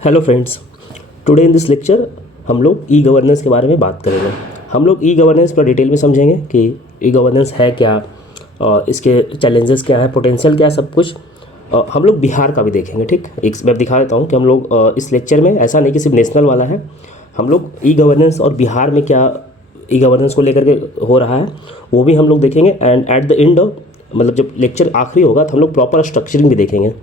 Hello friends, today in this lecture हम लोग e governance के बारे में बात करेंगे। हम लोग ई गवर्नेंस पर डिटेल में समझेंगे कि ई गवर्नेंस है क्या, इसके चैलेंजेस क्या है, पोटेंशियल क्या है, सब कुछ। हम लोग बिहार का भी देखेंगे। ठीक, एक मैं दिखा देता हूँ कि हम लोग इस लेक्चर में ऐसा नहीं कि सिर्फ नेशनल वाला है, हम लोग ई गवर्नेंस और बिहार में क्या ई गवर्नेंस को लेकर के हो रहा है वो भी हम लोग देखेंगे। एंड एट द एंड मतलब जब लेक्चर आखिरी होगा तो हम लोग प्रॉपर स्ट्रक्चरिंग भी देखेंगे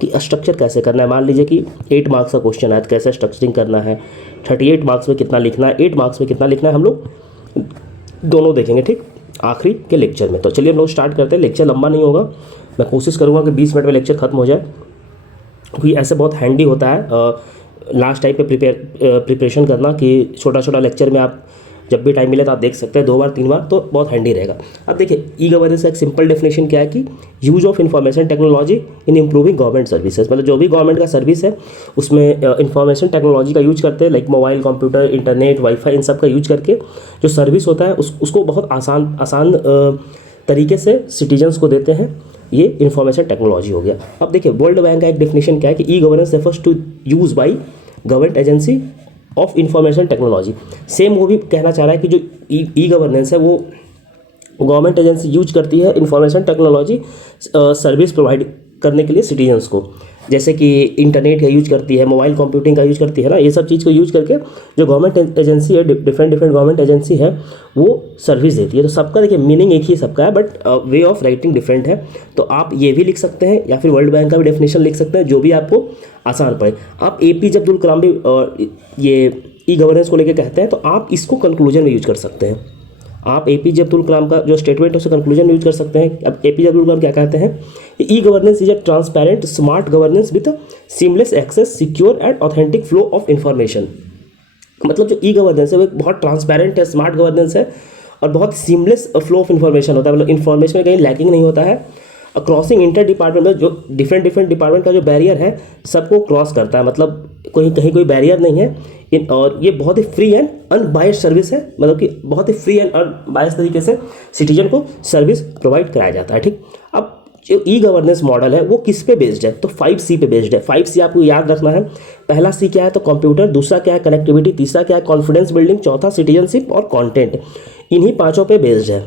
कि स्ट्रक्चर कैसे करना है। मान लीजिए कि 8 मार्क्स का क्वेश्चन है तो कैसे स्ट्रक्चरिंग करना है, 38 मार्क्स में कितना लिखना है, 8 मार्क्स में कितना लिखना है, हम लोग दोनों देखेंगे ठीक आखिरी के लेक्चर में। तो चलिए हम लोग स्टार्ट करते हैं। लेक्चर लंबा नहीं होगा, मैं कोशिश करूँगा कि 20 मिनट में लेक्चर खत्म हो जाए, क्योंकि ऐसे बहुत हैंडी होता है लास्ट टाइम पे प्रिपरेशन करना कि छोटा छोटा लेक्चर में आप जब भी टाइम मिले तो आप देख सकते हैं 2 बार 3 बार, तो बहुत हैंडी रहेगा। अब देखिए ई गवर्नेंस का एक सिंपल डेफिनेशन क्या है कि use of information technology in improving government services. मतलब जो भी गवर्नमेंट का सर्विस है उसमें इंफॉर्मेशन टेक्नोलॉजी का यूज करते हैं, like mobile, computer, internet, wifi, इन सब का यूज करके जो सर्विस होता है उसको बहुत आसान तरीके से सिटीजन्स को देते हैं। ये इंफॉर्मेशन टेक्नोलॉजी हो गया। अब देखिए वर्ल्ड बैंक का एक डेफिनेशन क्या है कि e governance refers to use by government agency of information technology. Same वो भी कहना चाह रहा है कि जो ई गवर्नेंस है वो गवर्नमेंट एजेंसी यूज करती है इंफॉर्मेशन टेक्नोलॉजी सर्विस प्रोवाइड करने के लिए सिटीजन्स को, जैसे कि इंटरनेट का यूज करती है, मोबाइल कंप्यूटिंग का यूज करती है ना, ये सब चीज़ को यूज करके जो गवर्नमेंट एजेंसी है, डिफरेंट गवर्नमेंट एजेंसी है, वो सर्विस देती है। तो सबका देखिए मीनिंग एक ही सबका है, but way of writing different है। तो आप ये भी लिख सकते हैं या फिर वर्ल्ड बैंक का भी डेफिनेशन लिख सकते हैं, जो भी आपको आसान पड़े। आप APJ अब्दुल कलाम भी ये ई गवर्नेंस को लेकर कहते हैं, तो आप इसको कंक्लूजन में यूज कर सकते हैं। आप APJ अब्दुल कलाम का जो स्टेटमेंट है उसे कंक्लूजन में यूज कर सकते हैं। अब APJ अब्दुल कलाम क्या कहते हैं, e governance is a transparent smart governance with seamless access, secure and authentic flow of information. मतलब जो ई गवर्नेंस है वो एक बहुत ट्रांसपेरेंट है, स्मार्ट गवर्नेंस है और बहुत सीमलेस फ्लो ऑफ इंफॉर्मेशन होता है। मतलब इंफॉर्मेशन में कहीं लैकिंग नहीं होता है। क्रॉसिंग इंटर डिपार्टमेंट में जो डिफरेंट डिपार्टमेंट का जो बैरियर है सबको क्रॉस करता है। मतलब कहीं कोई बैरियर नहीं है और ये बहुत ही फ्री एंड अनबायस्ड सर्विस है। मतलब कि बहुत ही फ्री एंड अनबायस्ड तरीके से सिटीजन को सर्विस प्रोवाइड कराया जाता है। ठीक, अब जो ई गवर्नेंस मॉडल है वो किस पे बेस्ड है, तो 5C पे बेस्ड है। 5C आपको याद रखना है। पहला C क्या है, तो कंप्यूटर, दूसरा क्या है कनेक्टिविटी, तीसरा क्या है कॉन्फिडेंस बिल्डिंग, चौथा सिटीजनशिप और कंटेंट। इन्हीं पांचों पे बेस्ड है।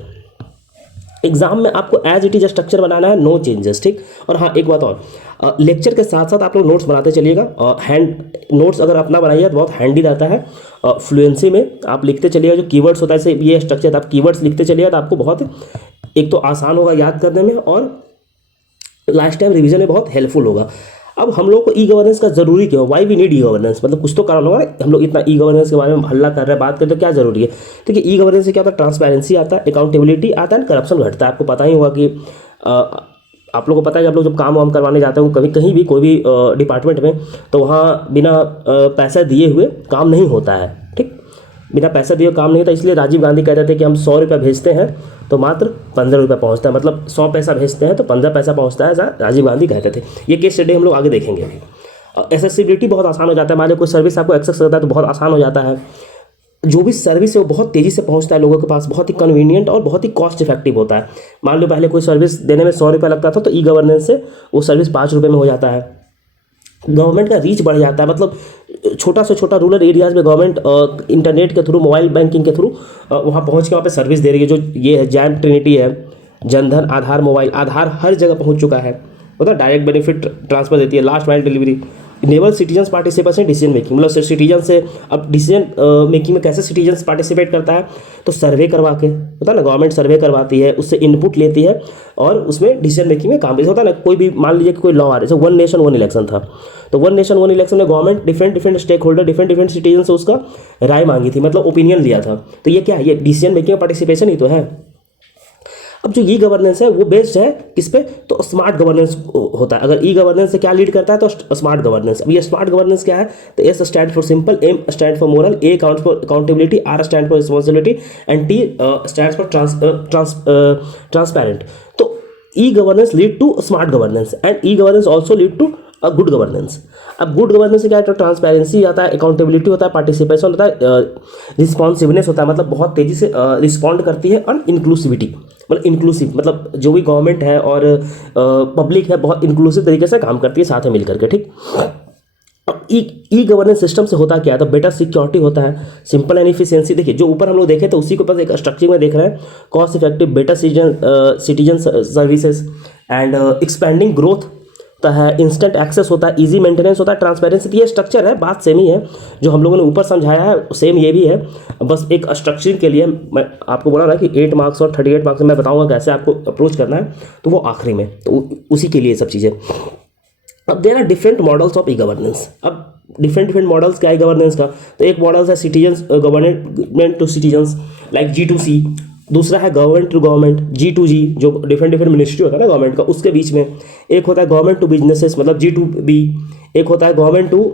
एग्जाम में आपको एज इट इज स्ट्रक्चर बनाना है, नो चेंजेस। ठीक, और हाँ एक बात और, लेक्चर के साथ साथ आप लोग नोट्स बनाते चलिएगा। हैंड नोट्स अगर अपना बनाइए तो बहुत हैंडी रहता है। फ्लुएंसी में आप लिखते चलिएगा, जो कीवर्ड्स होता है जैसे ये स्ट्रक्चर आप कीवर्ड्स लिखते चलिएगा तो आपको बहुत एक तो आसान होगा याद करने में और लास्ट टाइम रिवीजन में बहुत हेल्पफुल होगा। अब हम लोग को ई गवर्नेंस का जरूरी क्यों, why we need e governance, मतलब कुछ तो कारण होगा हम लोग इतना ई गवर्नेंस के बारे में हल्ला कर रहे हैं, बात करते हैं, क्या जरूरी है। देखिए ई गवर्नेंस से क्या होता है, ट्रांसपेरेंसी आता है, अकाउंटेबिलिटी आता है, करप्शन घटता है। आपको पता ही होगा कि आप लोगों को पता है कि आप लोग जब काम वाम करवाने जाते हो कभी कहीं भी कोई भी डिपार्टमेंट में, तो वहाँ बिना पैसा दिए हुए काम नहीं होता है। ठीक, बिना पैसा दिए काम नहीं होता। इसलिए राजीव गांधी कहते थे कि हम 100 रुपये भेजते हैं तो मात्र 15 रुपये पहुँचता है, मतलब 100 पैसा भेजते हैं तो 15 पैसा पहुँचता है, ऐसा राजीव गांधी कहते थे। ये केस स्टडी हम लोग आगे देखेंगे अभी। एक्सेसिबिलिटी बहुत आसान हो जाता है। मान लो कोई सर्विस आपको एक्सेस करता है तो बहुत आसान हो जाता है। जो भी सर्विस है वो बहुत तेज़ी से पहुंचता है लोगों के पास, बहुत ही कन्वीनियंट और बहुत ही कॉस्ट इफेक्टिव होता है। मान लो पहले कोई सर्विस देने में 100 रुपये लगता था, तो ई गवर्नेंस से वो सर्विस 5 रुपये में हो जाता है। गवर्नमेंट का रीच बढ़ जाता है। मतलब छोटा से छोटा रूरल एरियाज़ में गवर्नमेंट इंटरनेट के थ्रू, मोबाइल बैंकिंग के थ्रू वहाँ पहुँच के वहाँ पे सर्विस दे रही है। जो ये है जैम ट्रिनिटी है, जनधन, आधार, मोबाइल आधार हर जगह पहुँच चुका है। मतलब डायरेक्ट बेनिफिट ट्रांसफर देती है, last mile delivery, enable citizens participation decision making. मतलब सिटीजन से अब डिसीजन मेकिंग में कैसे सिटीजन्स पार्टिसिपेट करता है, तो सर्वे करवा के होता है ना, गवर्नमेंट सर्वे करवाती है, उससे इनपुट लेती है और उसमें डिसीजन मेकिंग में काम होता है ना। कोई भी मान लीजिए कि कोई लॉ आ रहा है, जैसे 1 नेशन 1 इलेक्शन था, तो 1 नेशन 1 इलेक्शन में government different stakeholder, different citizen से उसका राय मांगी थी, मतलब ओपिनियन लिया था। तो ये क्या है, ये डिसीजन मेकिंग में पार्टिसिपेशन ही तो है। अब जो ई गवर्नेंस है वो बेस्ड है किस पे, तो स्मार्ट गवर्नेंस होता है। अगर ई गवर्नेंस से क्या लीड करता है, तो स्मार्ट गवर्नेंस। अब ये स्मार्ट गवर्नेंस क्या है, तो S stand for simple, M stand for moral, A account for accountability, R stand for responsibility and T stand for transparent. तो e governance lead to smart governance and e governance also lead to a good governance. अब good governance से क्या है, तो transparency आता है, accountability होता है, पार्टिसिपेशन होता है, रिस्पॉन्सिवनेस होता है, मतलब बहुत तेजी से रिस्पॉन्ड करती है, और इंक्लूसिविटी मतलब इंक्लूसिव, मतलब जो भी गवर्नमेंट है और पब्लिक है बहुत इंक्लूसिव तरीके से काम करती है साथ में मिलकर के। ठीक, अब ई गवर्नेंस सिस्टम से होता क्या है, तो बेटर सिक्योरिटी होता है, सिंपल एंड इफिशिएंसी। देखिए जो ऊपर हम लोग देखे तो उसी के ऊपर एक स्ट्रक्चर में देख रहे हैं, cost effective, better citizen services and expanding growth होता है, इंस्टेंट एक्सेस होता है, इजी मेंटेनेंस होता है, ट्रांसपेरेंसी। ये स्ट्रक्चर है, बात सेम ही है जो हम लोगों ने ऊपर समझाया है, सेम ये भी है। बस एक स्ट्रक्चर के लिए मैं आपको बोला ना कि 8 मार्क्स और 38 मार्क्स में मैं बताऊंगा कैसे आपको अप्रोच करना है, तो वो आखिरी में, तो उसी के लिए सब चीज़ें। अब there are different models of e governance. अब डिफरेंट मॉडल्स क्या है गवर्नेंस का, तो एक मॉडल्स है citizens government to citizens like G2C, दूसरा है गवर्नमेंट टू गवर्नमेंट G2G, जो डिफरेंट मिनिस्ट्री होता है ना गवर्नमेंट का, उसके बीच में। एक होता है गवर्नमेंट टू बिजनेसेस मतलब G2B, एक होता है गवर्नमेंट टू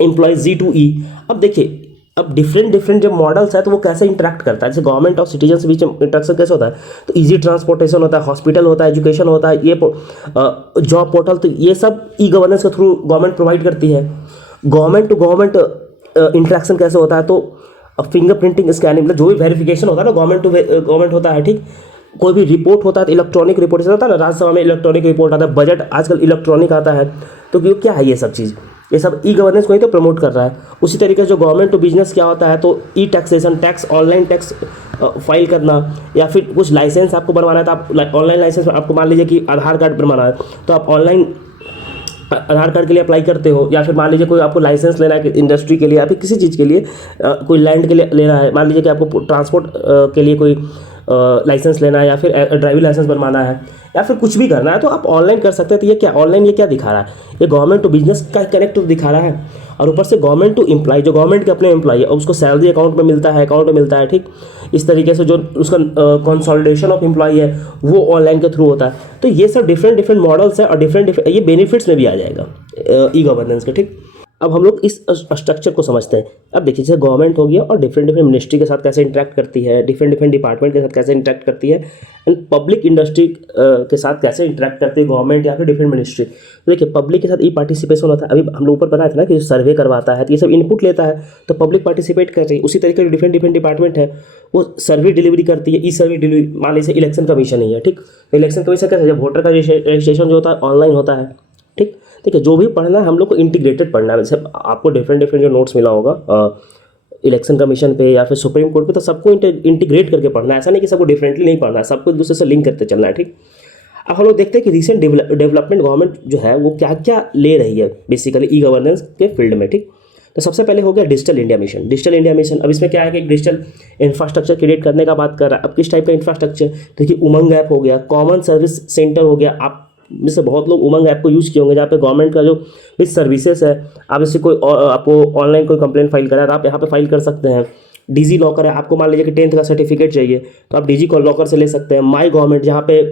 एम्प्लॉयज G2E। अब देखिए, अब डिफरेंट जब मॉडल्स है तो वो कैसे इंटरेक्ट करता है, जैसे गवर्नमेंट और सिटीजन के बीच में इंटरेक्शन कैसे होता है, तो इजी ट्रांसपोर्टेशन होता है, हॉस्पिटल होता है, एजुकेशन होता है, ये जॉब पोर्टल, तो ये सब ई गवर्नेंस के थ्रू गवर्नमेंट प्रोवाइड करती है। गवर्नमेंट टू गवर्नमेंट इंटरेक्शन कैसे होता है, तो फिंगरप्रिंटिंग स्कैनिंग, मतलब जो भी वेरिफिकेशन होता है ना गवर्नमेंट टू गवर्नमेंट होता है, ठीक। कोई भी रिपोर्ट होता है तो इलेक्ट्रॉनिक रिपोर्ट होता है ना, राज्यसभा में इलेक्ट्रॉनिक रिपोर्ट आता है, बजट आजकल इलेक्ट्रॉनिक आता है, तो क्या है ये सब चीज़, ये सब ई गवर्नेंस को ही तो प्रमोट कर रहा है। उसी तरीके से जो गवर्नमेंट टू बिजनेस क्या होता है, तो e taxation, tax, online tax file करना, या फिर कुछ लाइसेंस आपको बनवाना है तो आप ऑनलाइन लाइसेंस, आपको मान लीजिए कि आधार कार्ड बनवाना है तो आप ऑनलाइन आधार कार्ड के लिए अप्लाई करते हो, या फिर मान लीजिए कोई आपको लाइसेंस लेना है इंडस्ट्री के लिए या फिर किसी चीज़ के लिए, कोई लैंड के लिए लेना है, मान लीजिए कि आपको ट्रांसपोर्ट के लिए कोई लाइसेंस लेना है, या फिर ड्राइविंग लाइसेंस बनवाना है, या फिर कुछ भी करना है तो आप ऑनलाइन कर सकते हैं। तो ये क्या ऑनलाइन, ये क्या दिखा रहा है, ये गवर्नमेंट टू बिजनेस का कनेक्ट दिखा रहा है, और ऊपर से गवर्नमेंट टू एम्प्लॉय, जो गवर्नमेंट के अपने एम्प्लॉय है उसको सैलरी अकाउंट में मिलता है, ठीक। इस तरीके से जो उसका कंसोलिडेशन ऑफ एम्प्लॉय है वो ऑनलाइन के थ्रू होता है। तो ये सब डिफरेंट मॉडल्स है, और डिफरेंट ये बेनिफिट्स में भी आ जाएगा ई गवर्नेंस के, ठीक। अब हम लोग इस स्ट्रक्चर को समझते हैं। अब देखिए जैसे गवर्नमेंट हो गया, और डिफरेंट मिनिस्ट्री के साथ कैसे इंटरेक्ट करती है, डिफरेंट डिपार्टमेंट के साथ कैसे इंटरेक्ट करती है, एंड पब्लिक इंडस्ट्री के साथ कैसे इंटरेक्ट करती है गवर्नमेंट या फिर डिफरेंट मिनिस्ट्री। तो देखिए पब्लिक के साथ ई पार्टिसिपेशन होता है, अभी हम लोग ऊपर बताया था ना कि सर्वे करवाता है, तो ये सब इनपुट लेता है तो पब्लिक पार्टिसिपेट कर रही है। उसी तरीके से डिफरेंट डिपार्टमेंट है, वो सर्वे डिलीवरी करती है, ई सर्वे डिलीवरी। मान लीजिए इलेक्शन कमीशन ही है, ठीक, तो इलेक्शन कमीशन कैसे, जब वोटर का रजिस्ट्रेशन जो होता है ऑनलाइन होता है, ठीक। ठीक है, जो भी पढ़ना है हम लोग को इंटीग्रेटेड पढ़ना है। जैसे आपको डिफरेंट जो नोट्स मिला होगा इलेक्शन कमीशन पे या फिर सुप्रीम कोर्ट पे, तो सबको इंटीग्रेट करके पढ़ना है, ऐसा नहीं कि सबको डिफरेंटली नहीं पढ़ना है, सबको एक दूसरे से लिंक करते चलना है, ठीक। अब हम लोग देखते हैं कि रिसेंट डेवलपमेंट गवर्नमेंट जो है वो क्या क्या ले रही है बेसिकली ई गवर्नेंस के फील्ड में, ठीक। तो सबसे पहले हो गया digital India mission. Digital India mission, अब इसमें क्या है कि डिजिटल इंफ्रास्ट्रक्चर क्रिएट करने का बात कर रहा है। अब किस टाइप का इंफ्रास्ट्रक्चर, देखिए उमंग ऐप हो गया, कॉमन सर्विस सेंटर हो गया। आप में से बहुत लोग उमंग ऐप को यूज़ किए होंगे, जहाँ पे गवर्नमेंट का जो भी सर्विसेज है, आप जैसे कोई आपको ऑनलाइन कोई कंप्लेंट फाइल करा है तो आप यहाँ पे फाइल कर सकते हैं। डिजी लॉकर है, आपको मान लीजिए कि 10th का सर्टिफिकेट चाहिए तो आप डिजी लॉकर से ले सकते हैं। माई गवर्नमेंट, जहाँ पे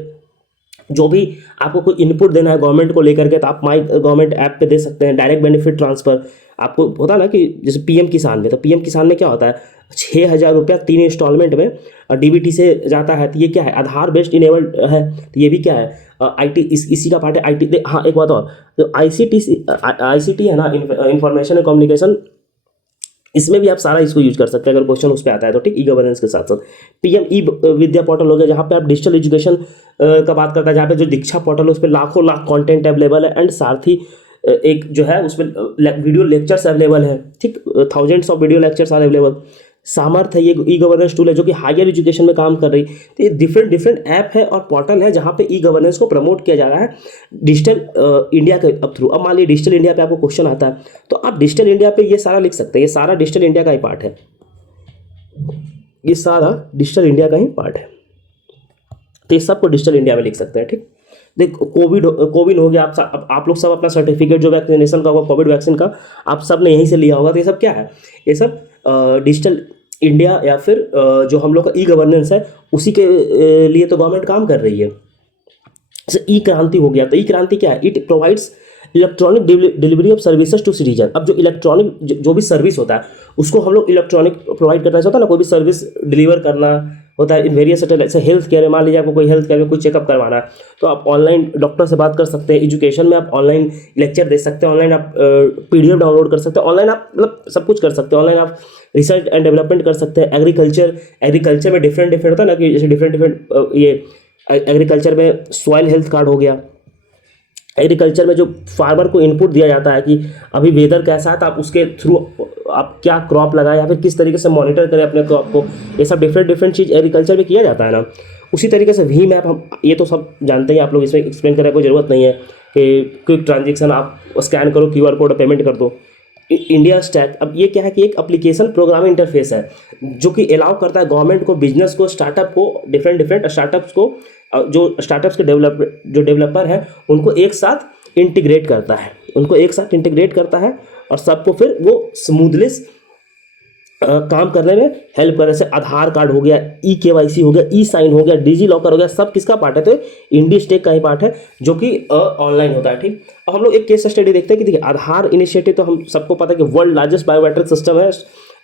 जो भी आपको कोई इनपुट देना है गवर्नमेंट को लेकर के, तो आप माई गवर्नमेंट ऐप पे दे सकते हैं। डायरेक्ट बेनिफिट ट्रांसफर, आपको होता है ना कि जैसे पीएम किसान में, तो पीएम किसान में क्या होता है 6,000 रुपया 3 इंस्टॉलमेंट में डीबीटी से जाता है। तो ये क्या है, आधार बेस्ड इनेबल्ड है, तो ये भी क्या है आईटी, इसी का पार्ट है आईटी। हाँ एक बात और, तो आईसीटी है ना, इंफॉर्मेशन एंड कम्युनिकेशन, इसमें भी आप सारा इसको यूज कर सकते हैं अगर क्वेश्चन उस पर आता है तो, ठीक। ई गवर्नेंस के साथ साथ पीएम ई विद्या पोर्टल हो गया, जहाँ पे आप डिजिटल एजुकेशन का बात करता है, जहाँ पे जो दीक्षा पोर्टल है उस पर लाखों कंटेंट अवेलेबल है, एंड साथ ही एक जो है उसमें वीडियो लेक्चर्स अवेलेबल है, ठीक। Thousands of video lectures are available. Samarth है, ये ई गवर्नेंस टूल है जो कि हायर एजुकेशन में काम कर रही। तो ये डिफरेंट ऐप है और पोर्टल है जहाँ पे ई गवर्नेंस को प्रमोट किया जा रहा है डिजिटल इंडिया के थ्रू। अब मान लीजिए डिजिटल इंडिया पे आपको क्वेश्चन आता है तो आप डिजिटल इंडिया पे ये सारा लिख सकते हैं, ये सारा डिजिटल इंडिया का ही पार्ट है, ये सारा डिजिटल इंडिया का ही पार्ट है, तो ये सबको डिजिटल इंडिया में लिख सकते हैं, ठीक। देखो कोविड हो गया, आप लोग सब अपना सर्टिफिकेट जो वैक्सीनेशन का होगा, कोविड वैक्सीन का, आप सब ने यहीं से लिया होगा। तो ये सब क्या है, ये सब डिजिटल इंडिया या फिर जो हम लोग का ई गवर्नेंस है उसी के लिए तो गवर्नमेंट काम कर रही है। जैसे ई क्रांति हो गया, तो ई क्रांति क्या है, it provides electronic delivery of services to citizen. अब जो इलेक्ट्रॉनिक जो भी सर्विस होता है उसको हम लोग इलेक्ट्रॉनिक प्रोवाइड करना होता है ना, कोई भी सर्विस डिलीवर करना होता है इन वेरियस सेक्टर। जैसे हेल्थ केयर है, मान लीजिए आपको कोई हेल्थ केयर में कोई चेकअप करवाना है तो आप ऑनलाइन डॉक्टर से बात कर सकते हैं। एजुकेशन में आप ऑनलाइन लेक्चर दे सकते हैं, ऑनलाइन आप पीडीएफ डाउनलोड कर सकते हैं, ऑनलाइन आप मतलब सब कुछ कर सकते हैं। ऑनलाइन आप रिसर्च एंड डेवलपमेंट कर सकते हैं। एग्रीकल्चर में डिफरेंट होता है ना कि जैसे डिफरेंट ये एग्रीकल्चर में सॉइल हेल्थ कार्ड हो गया, एग्रीकल्चर में जो फार्मर को इनपुट दिया जाता है कि अभी वेदर कैसा है, तो आप उसके थ्रू आप क्या क्रॉप लगाएं या फिर किस तरीके से मॉनिटर करें अपने क्रॉप को, ये सब डिफरेंट डिफरेंट चीज़ एग्रीकल्चर में किया जाता है ना। उसी तरीके से वी मैप, हम ये तो सब जानते हैं, आप लोग इसमें एक्सप्लेन करने की जरूरत नहीं है कि क्विक ट्रांजेक्शन आप स्कैन करो QR कोड पेमेंट कर दो। इंडिया स्टैक, अब ये क्या है कि एक एप्लीकेशन प्रोग्रामिंग इंटरफेस है जो कि अलाउ करता है गवर्नमेंट को, बिजनेस को, स्टार्टअप को, डिफरेंट डिफरेंट स्टार्टअप्स को, जो स्टार्टअप्स के डेवलपर हैं उनको एक साथ इंटीग्रेट करता है, और सबको फिर वो स्मूथलेस काम करने में हेल्प करे। जैसे आधार कार्ड हो गया, KYC हो गया, साइन हो गया, डिजी लॉकर हो गया, सब किसका पार्ट है? तो इंडी स्टेक का ही पार्ट है जो कि ऑनलाइन होता है। ठीक, अब हम लोग एक केस स्टडी देखते हैं कि देखिए आधार इनिशिएटिव तो हम सबको पता है कि वर्ल्ड लार्जेस्ट बायोमेट्रिक सिस्टम है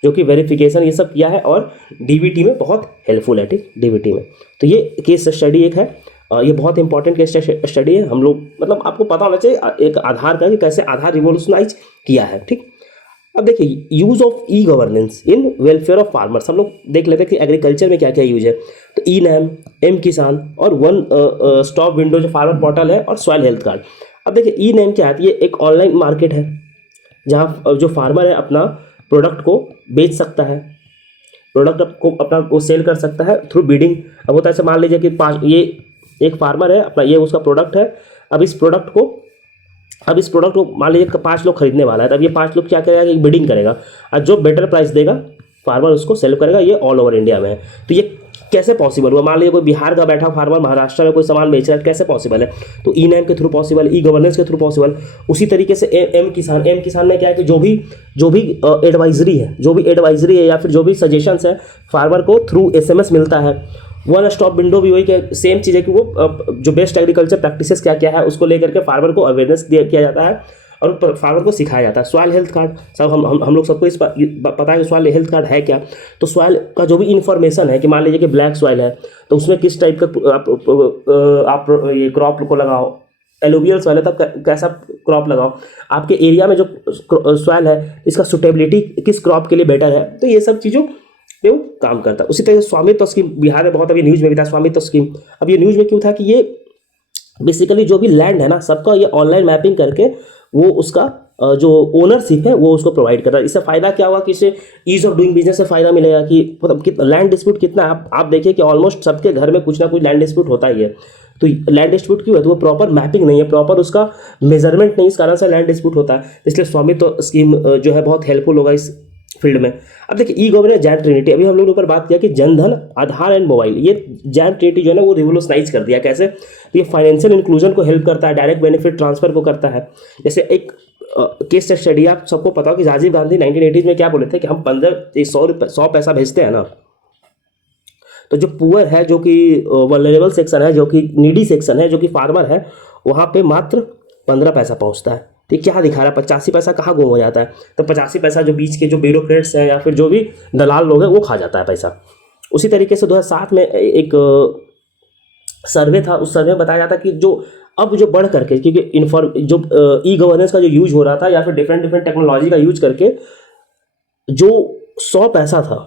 जो कि वेरिफिकेशन ये सब किया है और DBT में बहुत हेल्पफुल है। ठीक, DBT में तो ये केस स्टडी एक है, ये बहुत इंपॉर्टेंट केस स्टडी है। हम लोग मतलब आपको पता होना चाहिए एक आधार का कि कैसे आधार रिवोल्यूशनाइज किया है। ठीक, अब देखिए use of governance in welfare of farmers, हम लोग देख लेते हैं कि एग्रीकल्चर में क्या क्या यूज है। तो नाम, किसान और वन स्टॉप विंडो जो फार्मर पोर्टल है, और सॉइल हेल्थ कार्ड। अब देखिए नाम क्या है? ये एक ऑनलाइन मार्केट है जहाँ जो फार्मर है अपना प्रोडक्ट को बेच सकता है, प्रोडक्ट को अपना वो सेल कर सकता है थ्रू बीडिंग। अब होता है ऐसे, मान लीजिए कि ये एक फार्मर है अपना, ये उसका प्रोडक्ट है। अब इस प्रोडक्ट को मान लीजिए 5 लोग खरीदने वाला है, तब ये 5 लोग क्या करेगा कि बिडिंग करेगा, और जो बेटर प्राइस देगा फार्मर उसको सेल करेगा। ये ऑल ओवर इंडिया में है। तो ये कैसे पॉसिबल हुआ? मान लीजिए कोई बिहार का बैठा फार्मर महाराष्ट्र में कोई सामान बेच रहा है, कैसे पॉसिबल है? तो नाम के थ्रू पॉसिबल, गवर्नेंस के थ्रू पॉसिबल। उसी तरीके से किसान में क्या है कि जो भी एडवाइजरी है या फिर जो भी सजेशंस है फार्मर को थ्रू SMS मिलता है। वन स्टॉप विंडो भी वही के सेम चीज़ है कि वो जो बेस्ट एग्रीकल्चर प्रैक्टिसेस क्या क्या है उसको लेकर के फार्मर को अवेयरनेस किया जाता है और फार्मर को सिखाया जाता है। सॉइल हेल्थ कार्ड, सब हम लोग सबको इस पर पता है कि सॉइल हेल्थ कार्ड है क्या। तो सॉइल का जो भी इन्फॉर्मेशन है कि मान लीजिए कि ब्लैक सॉइल है तो उसमें किस टाइप का आप ये क्रॉप को लगाओ, एलुवियल सॉइल है तब कैसा क्रॉप लगाओ, आपके एरिया में जो सॉइल है इसका सुटेबिलिटी किस क्रॉप के लिए बेटर है। तो ये सब चीज़ों पे वो काम करता है। उसी तरह से स्वामित्व स्कीम बिहार में बहुत अभी न्यूज़ में भी था, स्वामित्व स्कीम। अब ये न्यूज़ में क्यों था कि ये बेसिकली जो भी लैंड है ना सबका ये ऑनलाइन मैपिंग करके वो उसका जो ओनरशिप है वो उसको प्रोवाइड कर रहा है। इससे फ़ायदा क्या हुआ कि इससे ईज ऑफ डूइंग बिजनेस से फ़ायदा मिलेगा कि मतलब लैंड डिस्प्यूट कितना है। आप देखिए कि ऑलमोस्ट सबके घर में कुछ ना कुछ लैंड डिस्प्यूट होता ही है। तो लैंड डिस्प्यूट क्यों है? तो वो प्रॉपर मैपिंग नहीं है, प्रॉपर उसका मेजरमेंट नहीं, इस कारण से लैंड डिस्प्यूट होता है। इसलिए स्वामित्व स्कीम जो है बहुत हेल्पफुल होगा इस फील्ड में। अब देखिए गवर्नेंस जैन ट्रिनिटी, अभी हम लोगों ने ऊपर बात किया कि जनधन, आधार एंड मोबाइल, ये जैन ट्रिनिटी जो है ना वो रिवोल्यूशनाइज कर दिया। कैसे? तो ये फाइनेंशियल इंक्लूजन को हेल्प करता है, डायरेक्ट बेनिफिट ट्रांसफर को करता है। जैसे एक केस स्टडी आप सबको पता हो कि राजीव गांधी 1980 में क्या बोले थे कि हम 100 पैसा भेजते हैं ना, तो जो पुअर है, जो कि वल्नरेबल सेक्शन है, जो कि नीडी सेक्शन है, जो कि फार्मर है, वहाँ पे मात्र 15 पैसा पहुँचता है। तो क्या दिखा रहा है? 85 पैसा कहाँ गुम हो जाता है? तो 85 पैसा जो बीच के जो ब्यूरोक्रेट्स हैं या फिर जो भी दलाल लोग हैं वो खा जाता है पैसा। उसी तरीके से 2007 में एक सर्वे था, उस सर्वे में बताया जाता कि जो अब जो बढ़ करके, क्योंकि जो गवर्नेंस का जो यूज हो रहा था या फिर डिफरेंट डिफरेंट टेक्नोलॉजी का यूज करके जो 100 पैसा था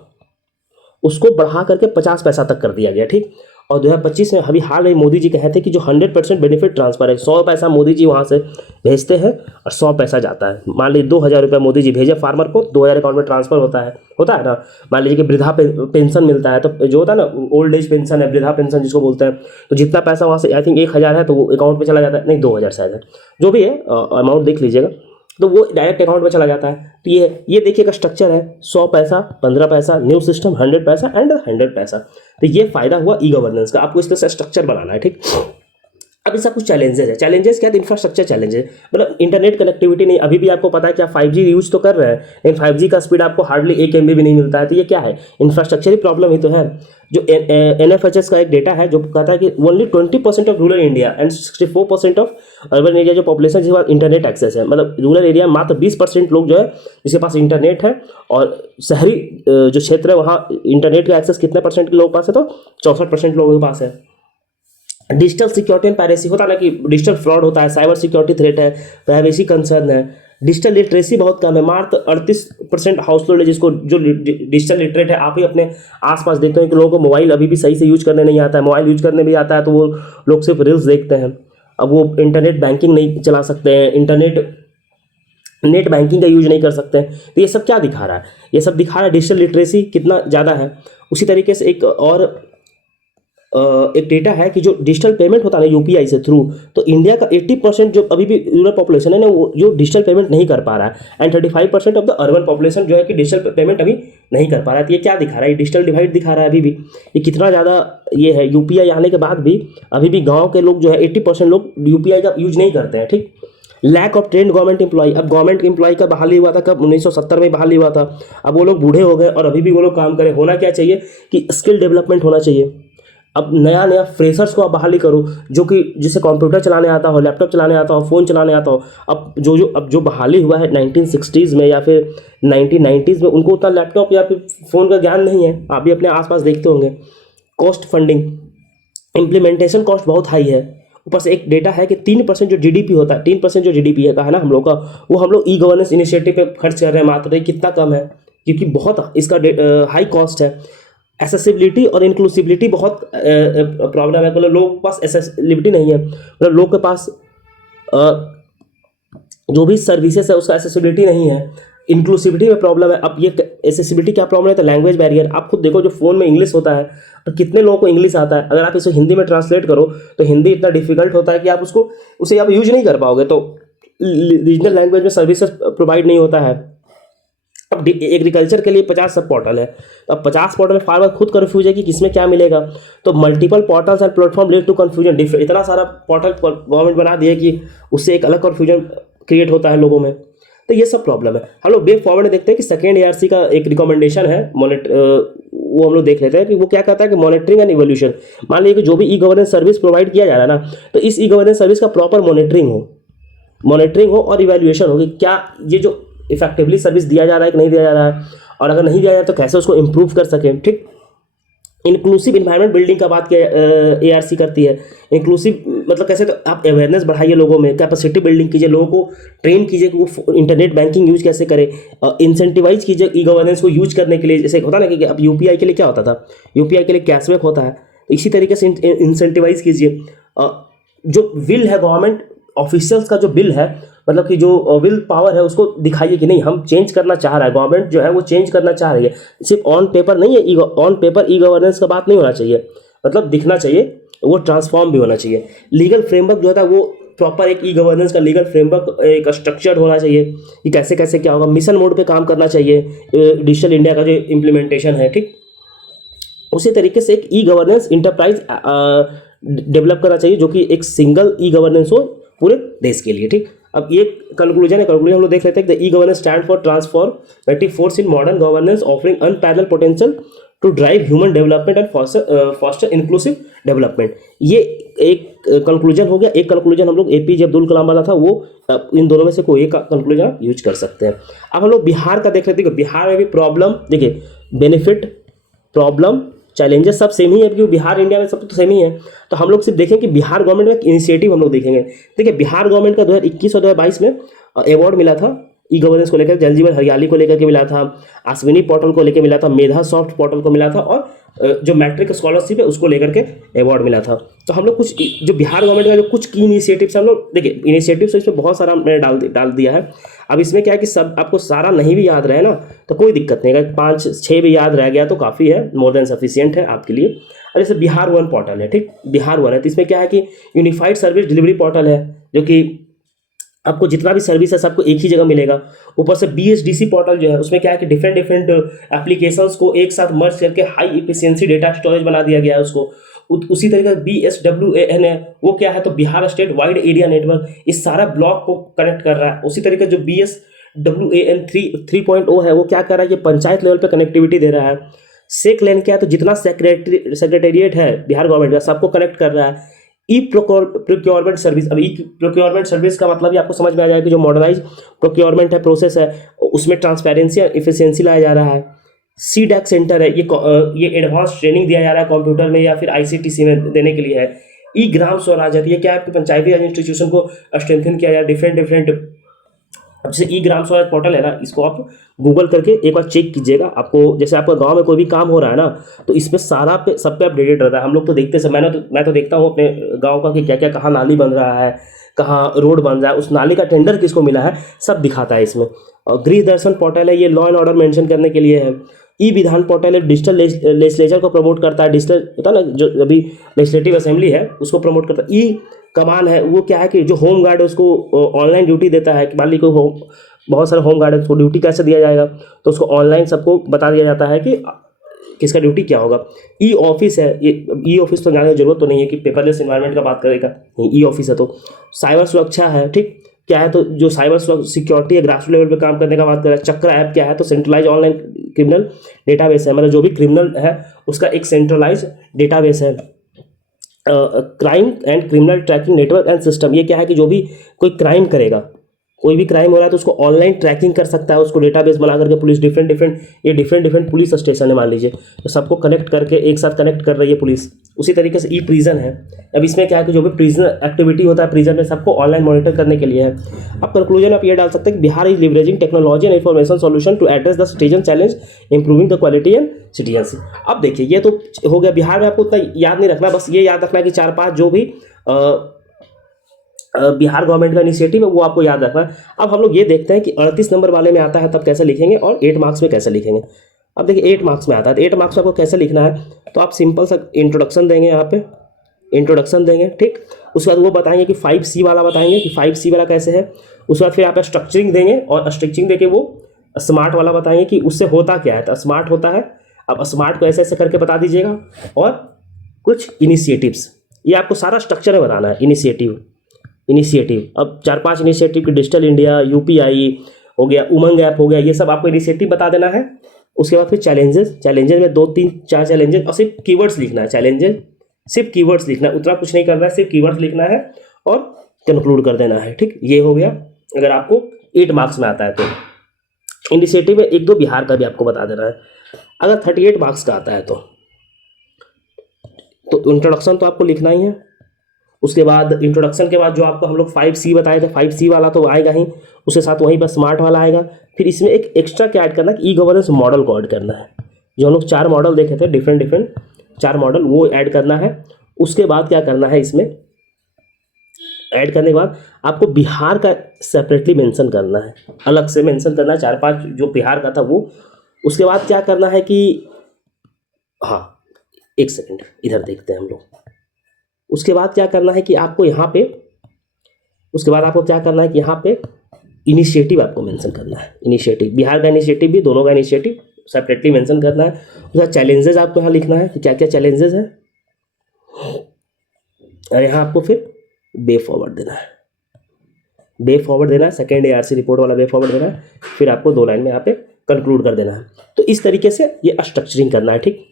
उसको बढ़ा करके 50 पैसा तक कर दिया गया। ठीक, और 2025 में अभी हाल में मोदी जी कहे थे कि जो 100% बेनिफिट ट्रांसफर है, 100 पैसा मोदी जी वहाँ से भेजते हैं और 100 पैसा जाता है। मान लीजिए 2000 रुपये मोदी जी भेजे फार्मर को, 2000 अकाउंट में ट्रांसफर होता है ना। मान लीजिए कि वृद्धा पेंशन मिलता है, तो जो होता है ना ओल्ड एज पेंशन है, वृद्धा पेंशन जिसको बोलते हैं, तो जितना पैसा वहाँ से आई थिंक 1000 है तो वो अकाउंट में चला जाता है, नहीं 2000 शायद है, जो भी है अमाउंट देख लीजिएगा, तो वो डायरेक्ट अकाउंट में चला जाता है। तो ये देखिएगा स्ट्रक्चर है, 100 पैसा, 15 पैसा, न्यू सिस्टम 100 पैसा एंड 100 पैसा। तो ये फायदा हुआ गवर्नेंस का। आपको इस तरह से स्ट्रक्चर बनाना है। ठीक, अब इसका कुछ चैलेंजेस है। चैलेंजेस क्या है? इंफ्रास्ट्रक्चर चैलेंज है, मतलब इंटरनेट कनेक्टिविटी नहीं। अभी भी आपको पता है कि आप 5G यूज तो कर रहे हैं, लेकिन 5G का स्पीड आपको हार्डली 1 MB भी नहीं मिलता है। तो ये क्या है? इंफ्रास्ट्रक्चर ही प्रॉब्लम ही तो है। जो NFHS का एक डेटा है जो कहता है कि only 20% of rural India and 64% of urban area जो पॉपुलेशन जिसके पास इंटरनेट एक्सेस है, मतलब रूरल एरिया में मात्र 20% लोग जो है जिसके पास इंटरनेट है, और शहरी जो क्षेत्र है वहाँ इंटरनेट का एक्सेस कितने परसेंट के लोगों के पास है? तो 64% लोगों के पास है। डिजिटल सिक्योरिटी एंड पायरेसी, होता है ना कि डिजिटल फ्रॉड होता है, साइबर सिक्योरिटी थ्रेट है, प्राइवेसी कंसर्न है। डिजिटल लिटरेसी बहुत कम है, मात्र 38% हाउस होल्ड है जिसको जो डिजिटल लिटरेट है। आप ही अपने आसपास देखते हैं कि लोगों को मोबाइल अभी भी सही से यूज करने नहीं आता है, मोबाइल यूज करने भी आता है तो वो लोग सिर्फ रील्स देखते हैं। अब वो इंटरनेट बैंकिंग नहीं चला सकते हैं, नेट बैंकिंग का यूज नहीं कर सकते हैं। तो ये सब क्या दिखा रहा है? ये सब दिखा रहा है डिजिटल लिटरेसी कितना ज़्यादा है। उसी तरीके से एक डेटा है कि जो डिजिटल पेमेंट होता है ना यूपीआई से थ्रू, तो इंडिया का 80% जो अभी भी रूरल पॉपुलेशन है ना, वो जो डिजिटल पेमेंट नहीं कर पा रहा है, and 35% of the urban population जो है कि डिजिटल पेमेंट अभी नहीं कर पा रहा है। तो ये क्या दिखा रहा है? डिजिटल डिवाइड दिखा रहा है अभी भी। ये कितना ज़्यादा ये है, यूपीआई आने के बाद भी अभी भी गाँव के लोग जो है 80% लोग यूपीआई का यूज नहीं करते हैं। ठीक, lack of trained government employ. अब गवर्नमेंट एम्प्लॉय का बहाली हुआ था कब? 1970 में बहाली हुआ था। अब वो लोग बूढ़े हो गए और अभी भी वो लोग काम करें। होना क्या चाहिए कि स्किल डेवलपमेंट होना चाहिए। अब नया नया फ्रेशर्स को आप बहाली करो, जो कि जिसे कंप्यूटर चलाने आता हो, लैपटॉप चलाने आता हो, फ़ोन चलाने आता हो। अब जो बहाली हुआ है 1960s में या फिर 1990s में, उनको उतना लैपटॉप या फिर फ़ोन का ज्ञान नहीं है। आप भी अपने आसपास देखते होंगे। कॉस्ट फंडिंग, इम्प्लीमेंटेशन कॉस्ट बहुत हाई है। ऊपर से एक डेटा है कि 3% जो जीडीपी होता है, 3% जो जीडीपी है, कहा ना हम लोग का, वो हम लोग ई गवर्नेंस इनिशिएटिव पे खर्च कर रहे हैं मात्र। कितना कम है, क्योंकि बहुत इसका हाई कॉस्ट है। एसेसिबिलिटी और इंक्लूसिबिलिटी बहुत प्रॉब्लम है। मतलब लोगों के पास एसेसिबिलिटी नहीं है, मतलब लोग के पास जो भी सर्विसेज है उसका एसेसिबिलिटी नहीं है। इंक्लूसिविटी में प्रॉब्लम है। अब ये एसेसिबिलिटी क्या प्रॉब्लम है? तो लैंग्वेज बैरियर। आप खुद देखो, जो फ़ोन में इंग्लिश होता है, तो कितने लोगों को इंग्लिश आता है। अगर आप इसे हिंदी में ट्रांसलेट करो तो हिंदी इतना डिफिकल्ट होता है कि आप उसे आप यूज नहीं कर पाओगे। तो रीजनल लैंग्वेज में सर्विसेज प्रोवाइड नहीं होता है। अब एग्रीकल्चर के लिए 50 सब पोर्टल है। तो अब 50 पोर्टल में फार्मर खुद कन्फ्यूज है कि किसमें क्या मिलेगा। तो multiple portals and platform lead to confusion. इतना सारा पोर्टल गवर्नमेंट बना दिया कि उससे एक अलग कन्फ्यूजन क्रिएट होता है लोगों में। तो ये सब प्रॉब्लम है। हम लोग वे फॉरवर्ड में देखते हैं कि सेकेंड एआरसी का एक रिकमेंडेशन है, वो हम लोग देख लेते हैं कि वो क्या कहता है कि मॉनिटरिंग एंड इवोल्यूशन। मान लीजिए कि जो भी ई गवर्नेंस सर्विस प्रोवाइड किया जा रहा है ना, तो इस ई गवर्नेंस सर्विस का प्रॉपर मॉनिटरिंग हो और इवैल्यूएशन हो कि क्या ये जो इफेक्टिवली सर्विस दिया जा रहा है कि नहीं दिया जा रहा है, और अगर नहीं दिया जाए तो कैसे उसको इम्प्रूव कर सकें। ठीक, इंक्लूसिव इन्वायरमेंट बिल्डिंग का बात एआरसी करती है। इंक्लूसिव मतलब कैसे? तो आप अवेयरनेस बढ़ाइए लोगों में, कैपेसिटी बिल्डिंग कीजिए, लोगों को ट्रेन कीजिए कि वो इंटरनेट बैंकिंग यूज कैसे करें, इंसेंटिवाइज कीजिए ई गवर्नेंस को यूज करने के लिए। जैसे होता ना कि अब यूपीआई के लिए क्या होता था, यूपीआई के लिए कैशबैक होता है, तो इसी तरीके से इंसेंटिवाइज कीजिए। जो विल है गवर्नमेंट ऑफिशियल्स का, जो बिल है, मतलब कि जो विल पावर है, उसको दिखाइए कि नहीं, हम चेंज करना चाह रहा है, गवर्नमेंट जो है वो चेंज करना चाह रही है। सिर्फ ऑन पेपर नहीं है, ऑन पेपर ई गवर्नेंस का बात नहीं होना चाहिए, मतलब दिखना चाहिए, वो ट्रांसफॉर्म भी होना चाहिए। लीगल फ्रेमवर्क जो होता है वो प्रॉपर एक ई गवर्नेंस का लीगल फ्रेमवर्क एक स्ट्रक्चर्ड होना चाहिए कि कैसे कैसे क्या होगा। मिशन मोड पे काम करना चाहिए डिजिटल इंडिया का जो इम्प्लीमेंटेशन है। ठीक, उसी तरीके से एक ई गवर्नेंस इंटरप्राइज डेवलप करना चाहिए, जो कि एक सिंगल ई गवर्नेंस हो पूरे देश के लिए। ठीक, अब ये कंक्लूजन हम लोग देख लेते हैं कि the e governance stand for transformative force in modern governance, offering unparalleled potential to drive human development and foster inclusive development. ये एक कंक्लूजन हो गया। एक कंक्लूजन हम लोग एपीजे अब्दुल कलाम वाला था, वो इन दोनों में से कोई एक कंक्लूजन आप यूज कर सकते हैं। अब हम लोग बिहार का देख लेते हैं कि बिहार में भी प्रॉब्लम, देखिए बेनिफिट, प्रॉब्लम, चैलेंजेस सब सेम ही है, क्योंकि बिहार इंडिया में सब तो सेम ही है। तो हम लोग सिर्फ देखें कि बिहार गवर्नमेंट में एक इनिशिएटिव हम लोग देखेंगे। देखिए बिहार गवर्नमेंट का 2021 और 2022 में अवार्ड मिला था ई गवर्नेंस को लेकर, जल जीवन हरियाली को लेकर के मिला था, अश्विनी पोर्टल को लेकर मिला था, मेधा सॉफ्ट पोर्टल को मिला था, और जो मैट्रिक स्कॉलरशिप है उसको लेकर के अवार्ड मिला था। तो हम लोग कुछ जो बिहार गवर्नमेंट का जो कुछ की इनिशिएटिव्स हम लोग देखिए, इनिशिएटिव्स इसमें बहुत सारा मैंने डाल दिया है। अब इसमें क्या है कि सब आपको सारा नहीं भी याद रहे ना तो कोई दिक्कत नहीं, अगर 5-6 भी याद रह गया तो काफ़ी है, मोर देन सफिशियंट है आपके लिए। और जैसे बिहार वन पोर्टल है, ठीक, बिहार वन है, तो इसमें क्या है कि यूनिफाइड सर्विस डिलीवरी पोर्टल है, जो कि आपको जितना भी सर्विस है सबको एक ही जगह मिलेगा। ऊपर से बीएसडीसी पोर्टल जो है उसमें क्या है कि डिफरेंट एप्लीकेशंस को एक साथ मर्ज करके हाई इफिशिएंसी डेटा स्टोरेज बना दिया गया है उसको। उसी तरीके BSWAN है, वो क्या है, तो Bihar state wide area network, इस सारा ब्लॉक को कनेक्ट कर रहा है। उसी तरीके जो BSWAN 3.0 है, वो क्या कर रहा है, ये पंचायत लेवल पे कनेक्टिविटी दे रहा है। सेक लेन क्या है, तो जितना सेक्रेटेरिएट है बिहार गवर्नमेंट का सबको कनेक्ट कर रहा है। ई प्रोक्योरमेंट सर्विस, अब ई प्रोक्योरमेंट सर्विस का मतलब ही आपको समझ में आ जाएगा कि जो मॉडर्नाइज प्रोक्योरमेंट है, प्रोसेस है, उसमें ट्रांसपेरेंसी और इफिशिएंसी लाया जा रहा है। CDAC सेंटर है, ये एडवांस ट्रेनिंग दिया जा रहा है कंप्यूटर में या फिर ICTC में देने के लिए है। ई ग्राम स्वराज है, ये क्या है, पंचायती राज इंस्टीट्यूशन को स्ट्रेंथन किया जा रहा है, डिफरेंट जैसे ई ग्राम स्वराज पोर्टल है ना, इसको आप गूगल करके एक बार चेक कीजिएगा। आपको जैसे आपका गांव में कोई भी काम हो रहा है ना, तो इसमें सारा पे सब पे अपडेटेड रहता है। हम लोग तो देखते हैं, मैं तो देखता हूँ अपने गांव का कि क्या क्या कहाँ नाली बन रहा है, कहाँ रोड बन रहा है, उस नाली का टेंडर किसको मिला है, सब दिखाता है इसमें। और गृह दर्शन पोर्टल है, ये लॉ एंड ऑर्डर मेंशन करने के लिए है। ई विधान पोर्टल है, डिजिटल लेजिस्लेचर को प्रमोट करता है। डिजिटल होता है ना, जो अभी लेजिस्लेटिव असेंबली है उसको प्रमोट करता है। ई कमान है, वो क्या है कि जो होम गार्ड है उसको ऑनलाइन ड्यूटी देता है कि मान ली कोई होम, बहुत सारे होम गार्ड है, उसको ड्यूटी कैसे दिया जाएगा, तो उसको ऑनलाइन सबको बता दिया जाता है कि किसका ड्यूटी क्या होगा। ई ऑफिस है, ये ई ऑफिस तो जाने की जरूरत तो नहीं है कि पेपरलेस एनवायरनमेंट का बात करेगा, ई ऑफिस है। तो साइबर सुरक्षा है, ठीक क्या है, तो जो साइबर सिक्योरिटी है, ग्रास लेवल पे काम करने का बात कर रहा है। चक्र ऐप क्या है, तो सेंट्रलाइज ऑनलाइन क्रिमिनल डेटाबेस है, मतलब जो भी क्रिमिनल है उसका एक सेंट्रलाइज डेटाबेस है। Crime and criminal tracking network and system, ये क्या है कि जो भी कोई क्राइम करेगा, कोई भी क्राइम हो रहा है तो उसको ऑनलाइन ट्रैकिंग कर सकता है, उसको डेटाबेस बना करके police different different police station है मान लीजिए, तो सबको कनेक्ट करके एक साथ कनेक्ट कर रही है पुलिस। उसी तरीके से ई प्रिजन है। अब इसमें क्या है कि जो भी प्रिजन एक्टिविटी होता है प्रिजन में, सबको ऑनलाइन मॉनिटर करने के लिए है। अब कंक्लूजन आप ये डाल सकते हैं कि Bihar is leveraging technology and information solution to address the citizen challenge, improving the quality and citizenship. अब देखिए, ये तो हो गया बिहार में, आपको उतना याद नहीं रखना, बस ये याद रखना कि 4-5 जो भी बिहार गवर्नमेंट का इनिशिएटिव है वो आपको याद रखना है। अब हम लोग ये देखते हैं कि 38 नंबर वाले में आता है तब कैसे लिखेंगे और 8 मार्क्स में कैसे लिखेंगे। अब देखिए 8 मार्क्स में आता है, तो 8 मार्क्स में आपको कैसे लिखना है, तो आप सिंपल सा इंट्रोडक्शन देंगे, यहाँ पे इंट्रोडक्शन देंगे, ठीक। उसके बाद वो बताएंगे कि 5C वाला बताएंगे कि 5C वाला कैसे है। उसके बाद फिर आप स्ट्रक्चरिंग देंगे और स्ट्रक्चरिंग देके वो स्मार्ट वाला बताएंगे कि उससे होता क्या है, तो स्मार्ट होता है। अब स्मार्ट को ऐसे ऐसे करके बता दीजिएगा। और कुछ इनिशिएटिव्स, ये आपको सारा स्ट्रक्चर में बताना है। इनिशिएटिव अब 4-5 इनिशिएटिव की, डिजिटल इंडिया, यूपीआई हो गया, उमंग ऐप हो गया, ये सब आपको इनिशिएटिव बता देना है। उसके बाद फिर चैलेंजेस में 2-3-4 चैलेंजेस, और सिर्फ कीवर्ड्स लिखना है। चैलेंजेस सिर्फ कीवर्ड्स लिखना है, उतना कुछ नहीं करना है, सिर्फ कीवर्ड्स लिखना है और कंक्लूड कर देना है, ठीक। ये हो गया अगर आपको 8 मार्क्स में आता है तो। इनिशिएटिव में 1-2 बिहार का भी आपको बता देना है। अगर 38 मार्क्स का आता है तो इंट्रोडक्शन तो आपको लिखना ही है। उसके बाद इंट्रोडक्शन के बाद जो आपको हम लोग 5C बताए थे, 5C वाला तो आएगा ही, उसके साथ वहीं पर स्मार्ट वाला आएगा। फिर इसमें एक एक्स्ट्रा क्या ऐड करना है कि ई गवर्नेंस मॉडल को ऐड करना है। जो हम लोग 4 मॉडल देखे थे, डिफरेंट 4 मॉडल, वो ऐड करना है। उसके बाद क्या करना है, इसमें ऐड करने के बाद आपको बिहार का सेपरेटली मेंशन करना है, अलग से मेंशन करना है, 4-5 जो बिहार का था वो। उसके बाद क्या करना है कि, हाँ 1 सेकेंड इधर देखते हैं हम लोग। उसके बाद क्या करना है कि आपको यहाँ पे, उसके बाद आपको क्या करना है कि यहाँ पे इनिशिएटिव आपको मेंशन करना है। इनिशिएटिव बिहार का इनिशिएटिव भी, दोनों का इनिशिएटिव सेपरेटली मेंशन करना है। उसके बाद चैलेंजेस आपको यहाँ लिखना है कि क्या क्या चैलेंजेस है, और यहाँ आपको फिर वे फॉरवर्ड देना है, सेकेंड ARC रिपोर्ट वाला वे फॉरवर्ड देना है। फिर आपको 2 लाइन में यहाँ पे कंक्लूड कर देना है। तो इस तरीके से ये स्ट्रक्चरिंग करना है, ठीक।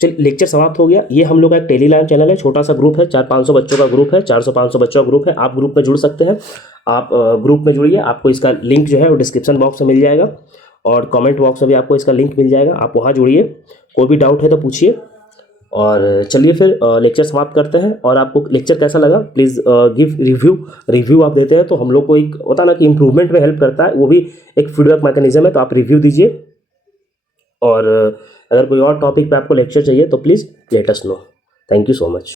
चलिए लेक्चर समाप्त हो गया। ये हम लोग का एक टेलीग्राम चैनल है, छोटा सा ग्रुप है, 400-500 बच्चों का ग्रुप है, 400-500 बच्चों का ग्रुप है। आप ग्रुप में जुड़ सकते हैं, आप ग्रुप में जुड़िए। आपको इसका लिंक जो है वो डिस्क्रिप्शन बॉक्स में मिल जाएगा और कमेंट बॉक्स में भी आपको इसका लिंक मिल जाएगा, आप वहाँ जुड़िए। कोई भी डाउट है तो पूछिए। और चलिए फिर लेक्चर समाप्त करते हैं। और आपको लेक्चर कैसा लगा प्लीज़ गिव रिव्यू आप देते हैं तो हम लोग को एक होता ना कि इम्प्रूवमेंट में हेल्प करता है, वो भी एक फीडबैक मैकेनिज्म है। तो आप रिव्यू दीजिए। और अगर कोई और टॉपिक पे आपको लेक्चर चाहिए तो please let us know. Thank you so much.